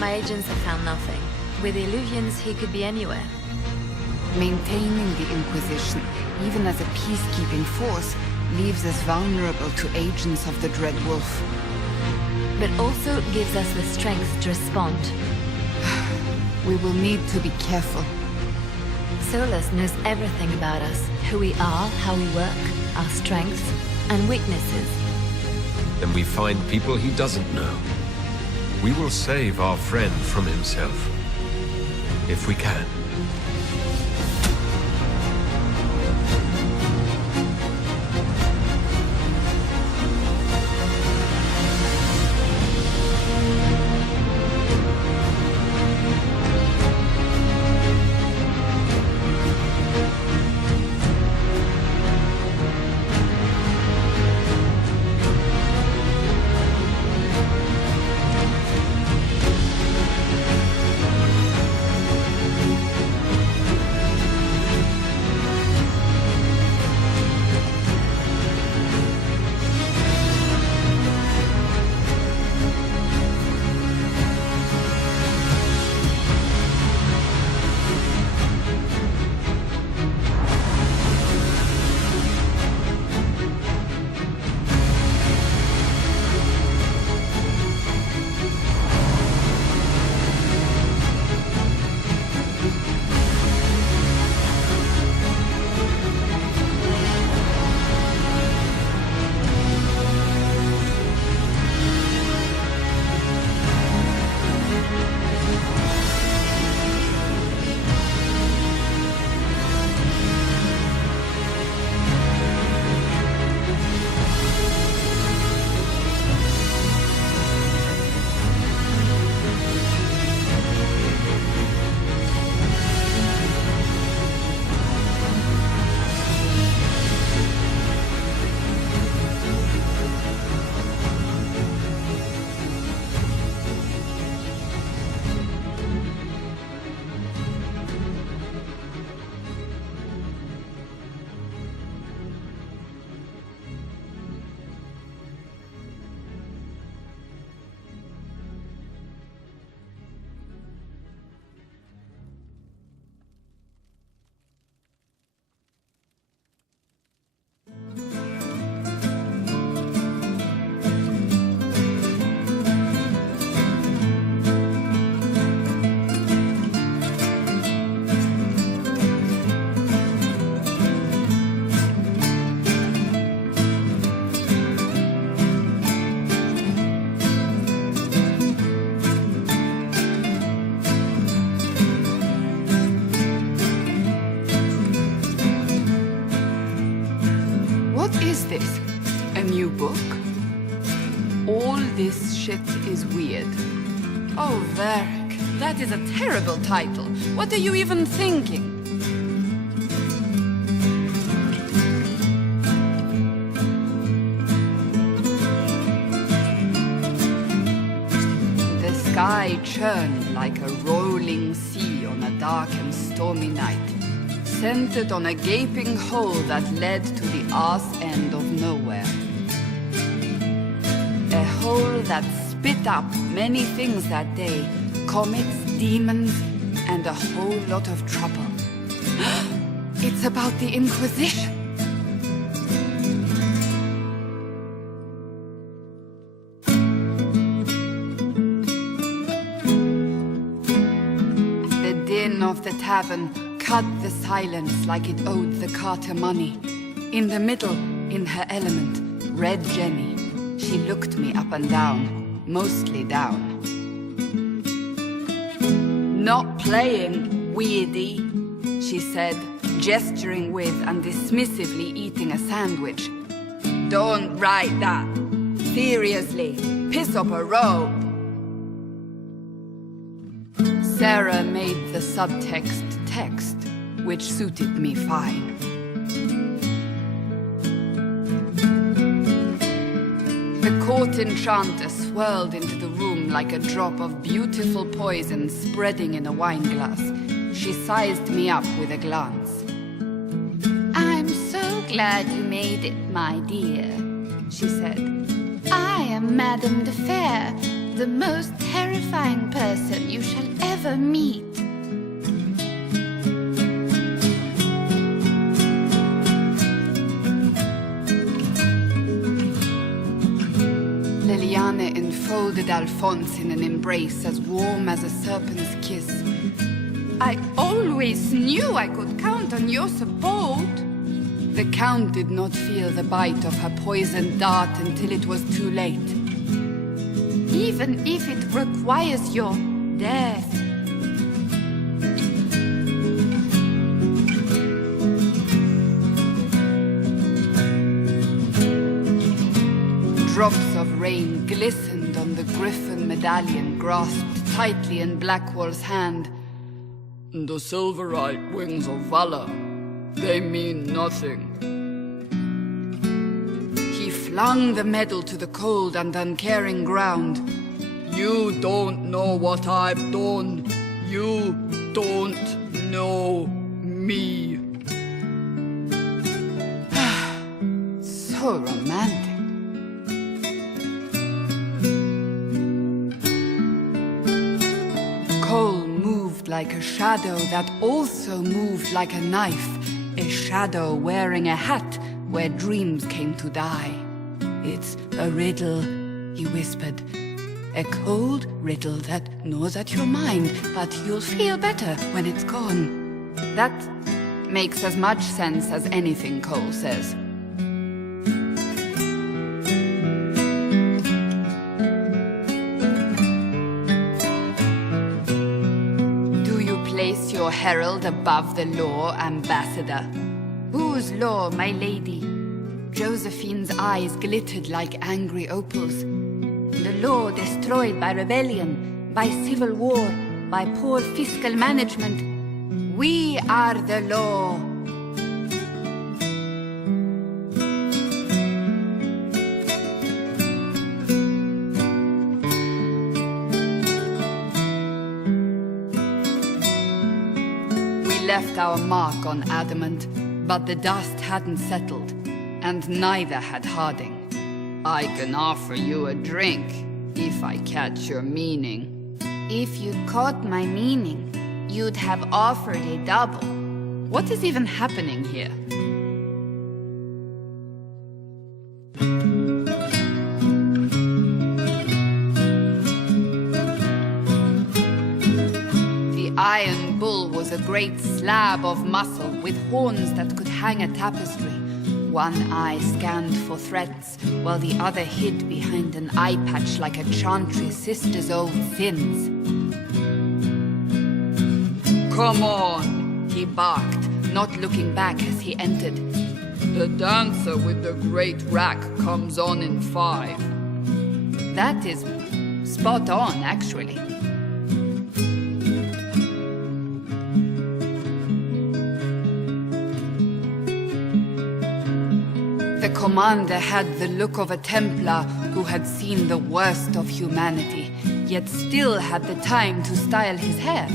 My agents have found nothing. With the Illuvians, he could be anywhere. Maintaining the Inquisition, even as a peacekeeping force, leaves us vulnerable to agents of the Dread Wolf. But also gives us the strength to respond. We will need to be careful. Solus knows everything about us. Who we are, how we work, our strengths and weaknesses. Then we find people he doesn't know. We will save our friend from himself. If we can. This shit is weird. Oh, Varric, that is a terrible title. What are you even thinking? The sky churned like a rolling sea on a dark and stormy night, centered on a gaping hole that led to the arse end of nowhere. A hole that spit up many things that day. Comets, demons, and a whole lot of trouble. It's about the Inquisition. The din of the tavern cut the silence like it owed the carter money. In the middle, in her element, Red Jenny. She looked me up and down, mostly down. Not playing, weirdy, she said, gesturing with and dismissively eating a sandwich. Don't write that. Seriously, piss up a robe. Sarah made the subtext text, which suited me fine. The court enchanter swirled into the room like a drop of beautiful poison spreading in a wineglass. She sized me up with a glance. "I'm so glad you made it, my dear," she said. "I am Madame de Fair, the most terrible terrifying person you shall ever meet. Liliana enfolded Alphonse in an embrace as warm as a serpent's kiss. I always knew I could count on your support. The Count did not feel the bite of her poisoned dart until it was too late. Even if it requires your death. Drops of rain glistened on the griffin medallion grasped tightly in Blackwall's hand. The silverite wings of valor, they mean nothing. He flung the medal to the cold and uncaring ground. You don't know what I've done. You don't know me. So romantic. Cole moved like a shadow that also moved like a knife. A shadow wearing a hat where dreams came to die. It's a riddle, he whispered. A cold riddle that gnaws at your mind, but you'll feel better when it's gone. That makes as much sense as anything Cole says. Place your herald above the law, Ambassador. Whose law, my lady? Josephine's eyes glittered like angry opals. The law destroyed by rebellion, by civil war, by poor fiscal management. We are the law. Left our mark on adamant, but the dust hadn't settled, and neither had Harding. I can offer you a drink, if I catch your meaning. If you caught my meaning, you'd have offered a double. What is even happening here? The Iron Bull was a great slab of muscle with horns that could hang a tapestry. One eye scanned for threats, while the other hid behind an eye patch like a chantry sister's old sins. Come on, He barked, not looking back as he entered. the dancer with the great rack comes on in 5. That is spot on, actually. The commander had the look of a Templar who had seen the worst of humanity, yet still had the time to style his hair.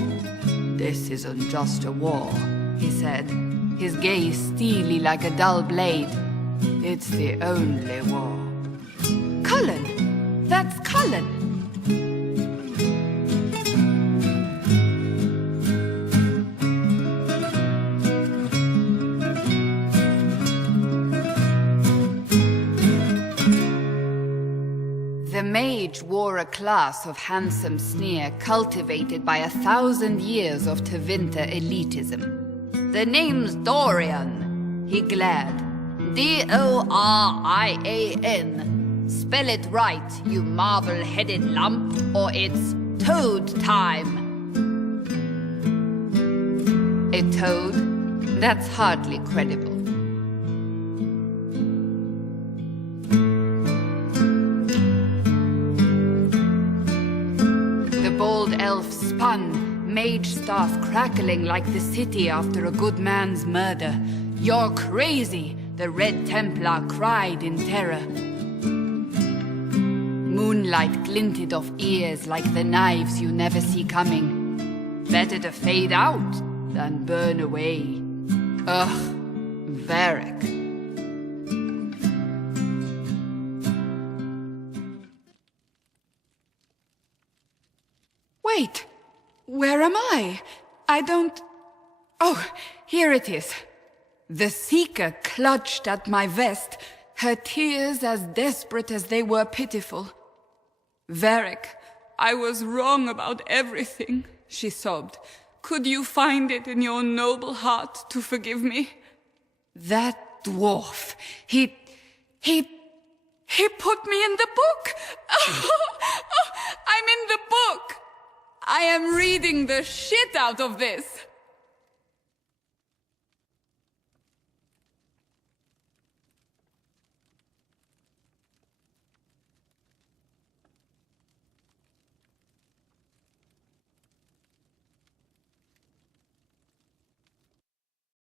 This isn't just a war, he said, his gaze steely like a dull blade. It's the only war. Cullen! That's Cullen! The mage wore a class of handsome sneer cultivated by 1,000 years of Tevinter elitism. The name's Dorian, he glared. D-O-R-I-A-N. Spell it right, you marble-headed lump, or it's toad time. A toad? That's hardly credible. Elf spun, mage staff crackling like the city after a good man's murder. You're crazy, the Red Templar cried in terror. Moonlight glinted off ears like the knives you never see coming. Better to fade out than burn away. Ugh, Varric. Wait, where am I? I don't... Oh, here it is. The Seeker clutched at my vest, her tears as desperate as they were pitiful. Varric, I was wrong about everything, she sobbed. Could you find it in your noble heart to forgive me? That dwarf, he put me in the book! I'm in the book! I am reading the shit out of this!